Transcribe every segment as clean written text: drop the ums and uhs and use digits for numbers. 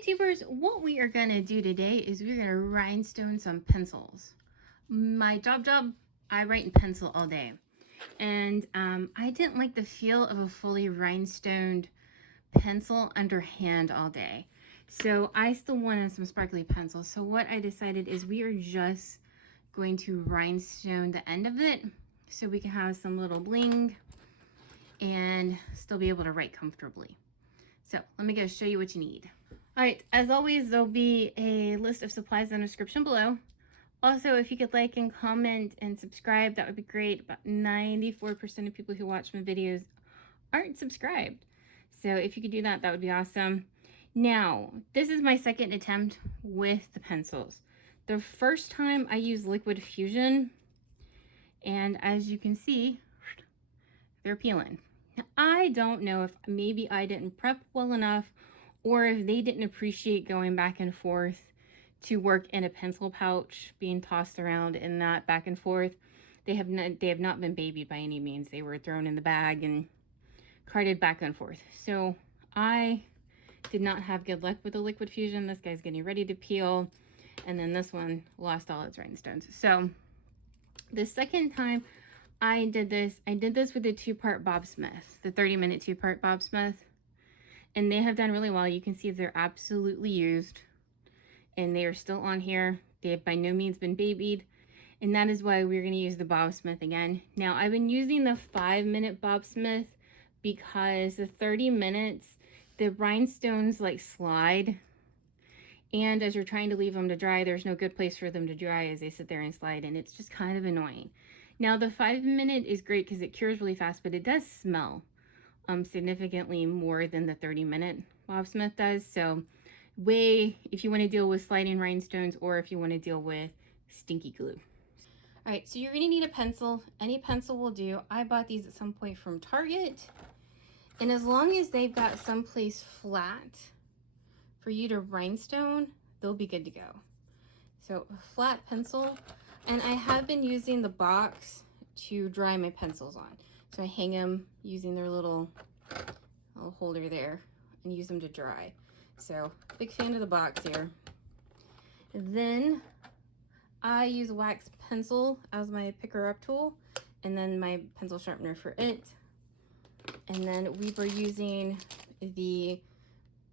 YouTubers, what we are gonna do today is we're gonna rhinestone some pencils. My job, I write in pencil all day. And I didn't like the feel of a fully rhinestoned pencil under hand all day. So I still wanted some sparkly pencils. So what I decided is we are just going to rhinestone the end of it so we can have some little bling and still be able to write comfortably. So let me go show you what you need. All right, as always, there'll be a list of supplies in the description below. Also, if you could like and comment and subscribe, that would be great. About 94% of people who watch my videos aren't subscribed. So if you could do that, that would be awesome. Now, this is my second attempt with the pencils. The first time I used liquid fusion, and as you can see, they're peeling. Now, I don't know if maybe I didn't prep well enough or if they didn't appreciate going back and forth to work in a pencil pouch, being tossed around in that back and forth. They have not been babied by any means. They were thrown in the bag and carted back and forth. So I did not have good luck with the liquid fusion. This guy's getting ready to peel. And then this one lost all its rhinestones. So the second time I did this with a 2-part Bob Smith, the 30-minute 2-part Bob Smith. And they have done really well. You can see they're absolutely used. And they are still on here. They have by no means been babied. And that is why we're going to use the Bob Smith again. Now, I've been using the 5-minute Bob Smith because the 30 minutes, the rhinestones like slide. And as you're trying to leave them to dry, there's no good place for them to dry as they sit there and slide. And it's just kind of annoying. Now, the 5-minute is great because it cures really fast, but it does smell significantly more than the 30-minute Bob Smith does. So if you want to deal with sliding rhinestones or if you want to deal with stinky glue. All right, so you're going to need a pencil. Any pencil will do. I bought these at some point from Target. And as long as they've got someplace flat for you to rhinestone, they'll be good to go. So a flat pencil. And I have been using the box to dry my pencils on. So I hang them using their little holder there and use them to dry. So big fan of the box here. And then I use a wax pencil as my picker up tool and then my pencil sharpener for it. And then we were using the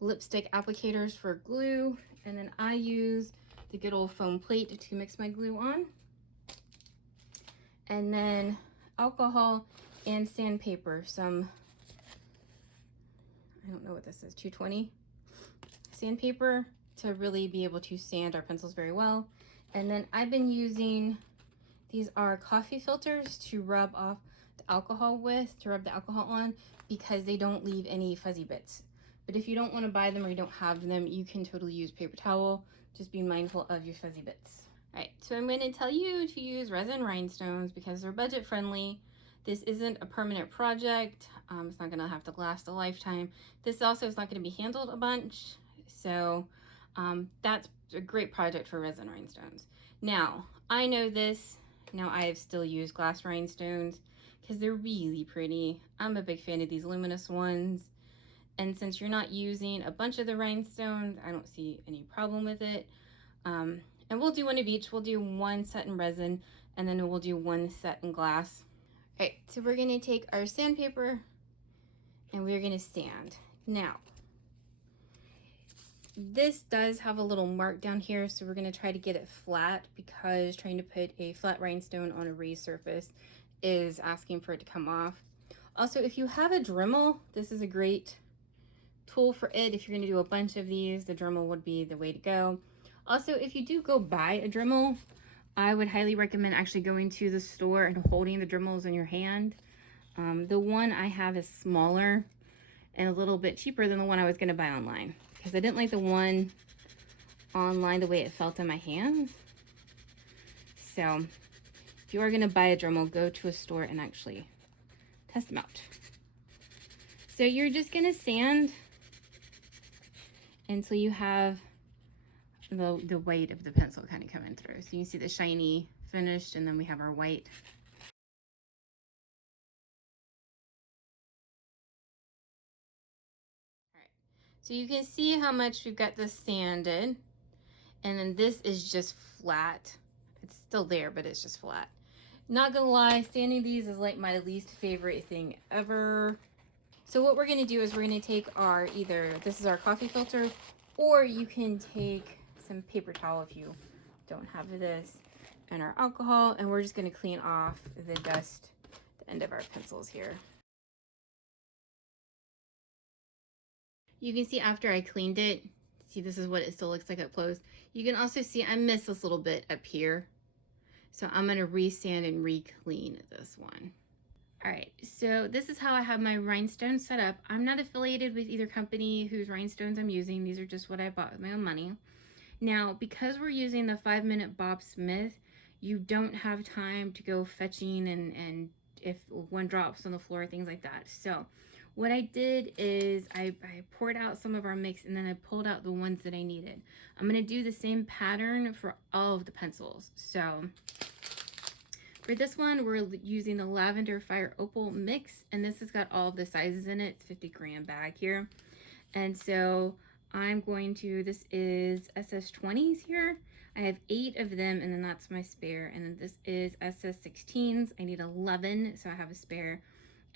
lipstick applicators for glue. And then I use the good old foam plate to mix my glue on. And then alcohol and sandpaper, some, I don't know what this is, 220 sandpaper to really be able to sand our pencils very well. And then I've been using, these are coffee filters to rub off the alcohol with, to rub the alcohol on, because they don't leave any fuzzy bits. But if you don't want to buy them or you don't have them, you can totally use paper towel. Just be mindful of your fuzzy bits. All right, so I'm going to tell you to use Resin Rhinestones because they're budget friendly. This isn't a permanent project. It's not going to have to last a lifetime. This also is not going to be handled a bunch. So that's a great project for Resin Rhinestones. Now, I know this. Now I have still used glass rhinestones because they're really pretty. I'm a big fan of these luminous ones. And since you're not using a bunch of the rhinestones, I don't see any problem with it. And we'll do one of each. We'll do one set in resin and then we'll do one set in glass. All right, so we're going to take our sandpaper and we're going to sand. Now, this does have a little mark down here, so we're going to try to get it flat because trying to put a flat rhinestone on a raised surface is asking for it to come off. Also, if you have a Dremel, this is a great tool for it. If you're going to do a bunch of these, the Dremel would be the way to go. Also, if you do go buy a Dremel, I would highly recommend actually going to the store and holding the Dremels in your hand. The one I have is smaller and a little bit cheaper than the one I was going to buy online because I didn't like the one online the way it felt in my hand. So if you are going to buy a Dremel, go to a store and actually test them out. So you're just going to sand until you have the white of the pencil kind of coming through. So you can see the shiny finished and then we have our white. So you can see how much we've got this sanded. And then this is just flat. It's still there, but it's just flat. Not gonna lie, sanding these is like my least favorite thing ever. So what we're gonna do is we're gonna take our, either this is our coffee filter, or you can take some paper towel if you don't have this, and our alcohol, and we're just gonna clean off the dust at the end of our pencils here. You can see after I cleaned it, see this is what it still looks like up close. You can also see I missed this little bit up here. So I'm gonna re-sand and re-clean this one. All right, so this is how I have my rhinestones set up. I'm not affiliated with either company whose rhinestones I'm using. These are just what I bought with my own money. Now, because we're using the 5-minute Bob Smith, you don't have time to go fetching and if one drops on the floor, things like that. So what I did is I poured out some of our mix and then I pulled out the ones that I needed. I'm gonna do the same pattern for all of the pencils. So for this one, we're using the Lavender Fire Opal mix, and this has got all of the sizes in it. It's 50-gram bag here. And so I'm going to, this is SS20s here. I have 8 of them, and then that's my spare. And then this is SS16s. I need 11, so I have a spare.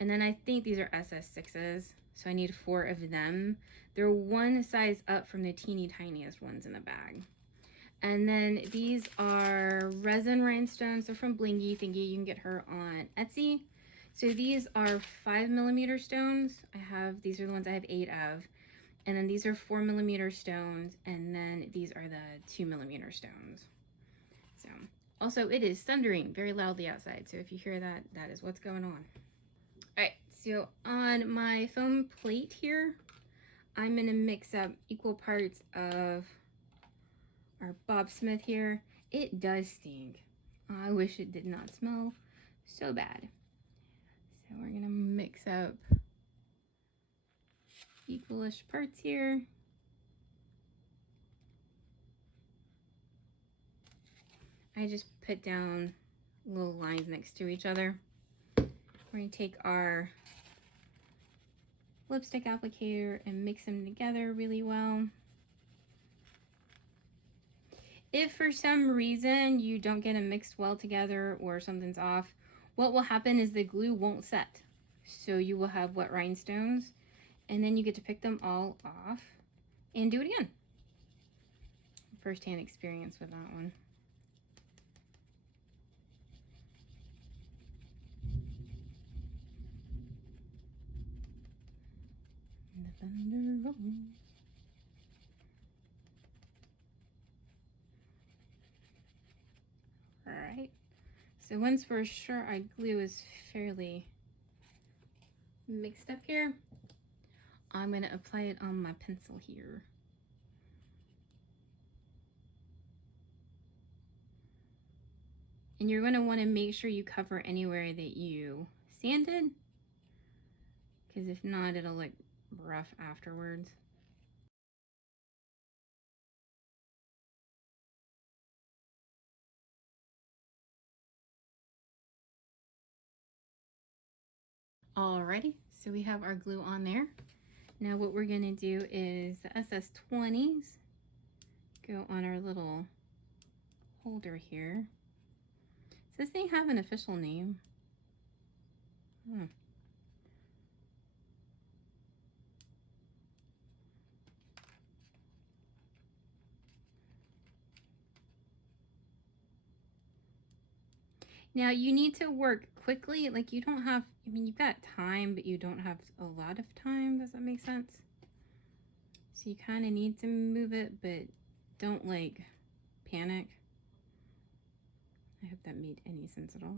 And then I think these are SS6s, so I need 4 of them. They're one size up from the teeny tiniest ones in the bag. And then these are Resin Rhinestones. They're from Blingy Thingy. You can get her on Etsy. So these are 5mm stones. These are the ones I have 8 of. And then these are 4mm stones. And then these are the 2mm stones. So also it is thundering very loudly outside. So if you hear that, that is what's going on. All right, so on my foam plate here, I'm gonna mix up equal parts of our Bob Smith here. It does stink. I wish it did not smell so bad. So we're gonna mix up equalish parts here. I just put down little lines next to each other. We're gonna take our lipstick applicator and mix them together really well. If for some reason you don't get them mixed well together or something's off, what will happen is the glue won't set. So you will have wet rhinestones, and then you get to pick them all off and do it again. First-hand experience with that one. And the thunder rolls. All right. So once we're sure our glue is fairly mixed up here, I'm going to apply it on my pencil here. And you're going to want to make sure you cover anywhere that you sanded, because if not, it'll look rough afterwards. Alrighty, so we have our glue on there. Now what we're going to do is the SS20s go on our little holder here. Does this thing have an official name? Now you need to work quickly. Like you don't have, I mean, you've got time, but you don't have a lot of time. Does that make sense? So you kind of need to move it, but don't like panic. I hope that made any sense at all.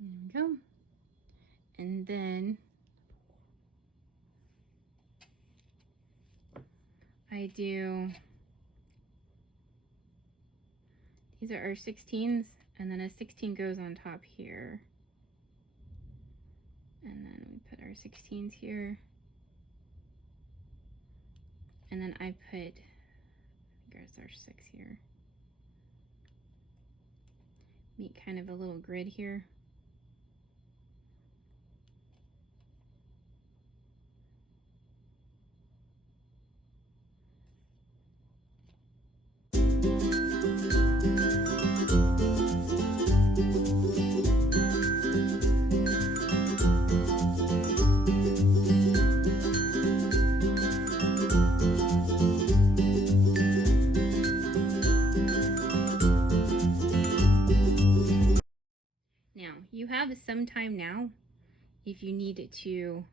There we go. And then I do, these are our 16s, and then a 16 goes on top here. And then we put our 16s here. And then I put, I guess our 6 here. make kind of a little grid here. Now, you have some time now if you need to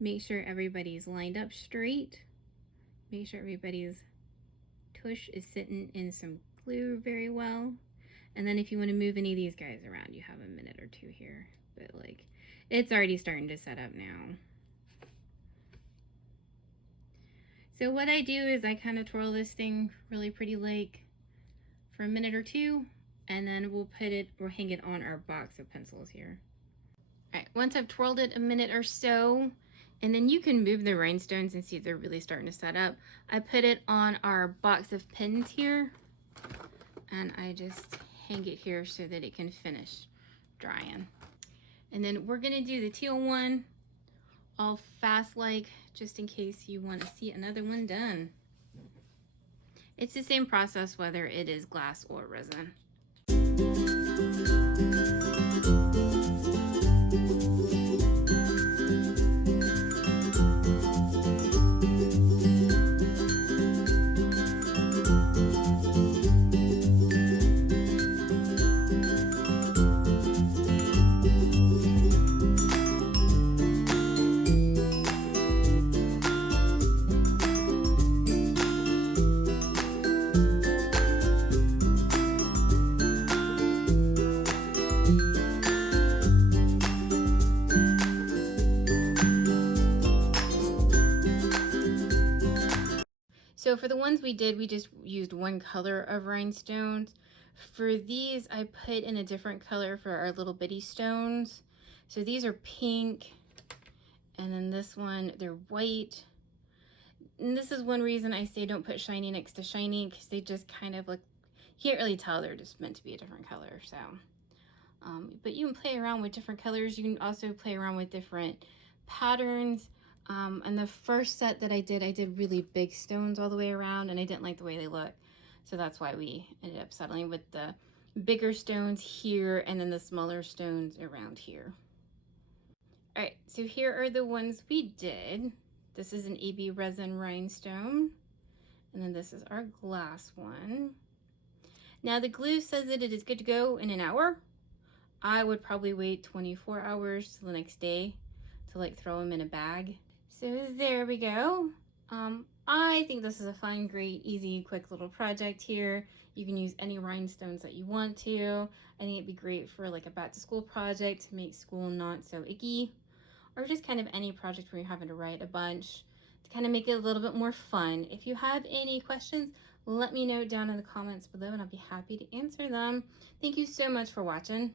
make sure everybody's lined up straight. Make sure everybody's tush is sitting in some glue very well. And then if you want to move any of these guys around, you have a minute or two here. But like, it's already starting to set up now. So what I do is I kind of twirl this thing really pretty like for a minute or two, and then we'll put it or hang it on our box of pencils here. All right, once I've twirled it a minute or so, and then you can move the rhinestones and see they're really starting to set up. I put it on our box of pins here, and I just hang it here so that it can finish drying. And then we're gonna do the teal one all fast like, just in case you want to see another one done. It's the same process whether it is glass or resin. So for the ones we did, we just used one color of rhinestones. For these, I put in a different color for our little bitty stones. So these are pink, and then this one, they're white. And this is one reason I say don't put shiny next to shiny, because they just kind of look, you can't really tell they're just meant to be a different color. So, but you can play around with different colors. You can also play around with different patterns. And the first set that I did really big stones all the way around, and I didn't like the way they look. So that's why we ended up settling with the bigger stones here and then the smaller stones around here. All right, so here are the ones we did. This is an AB Resin Rhinestone, and then this is our glass one. Now the glue says that it is good to go in an hour. I would probably wait 24 hours till the next day to like throw them in a bag. So there we go. I think this is a fun, great, easy, quick little project here. You can use any rhinestones that you want to. I think it'd be great for like a back to school project to make school not so icky, or just kind of any project where you're having to write a bunch to kind of make it a little bit more fun. If you have any questions, let me know down in the comments below and I'll be happy to answer them. Thank you so much for watching.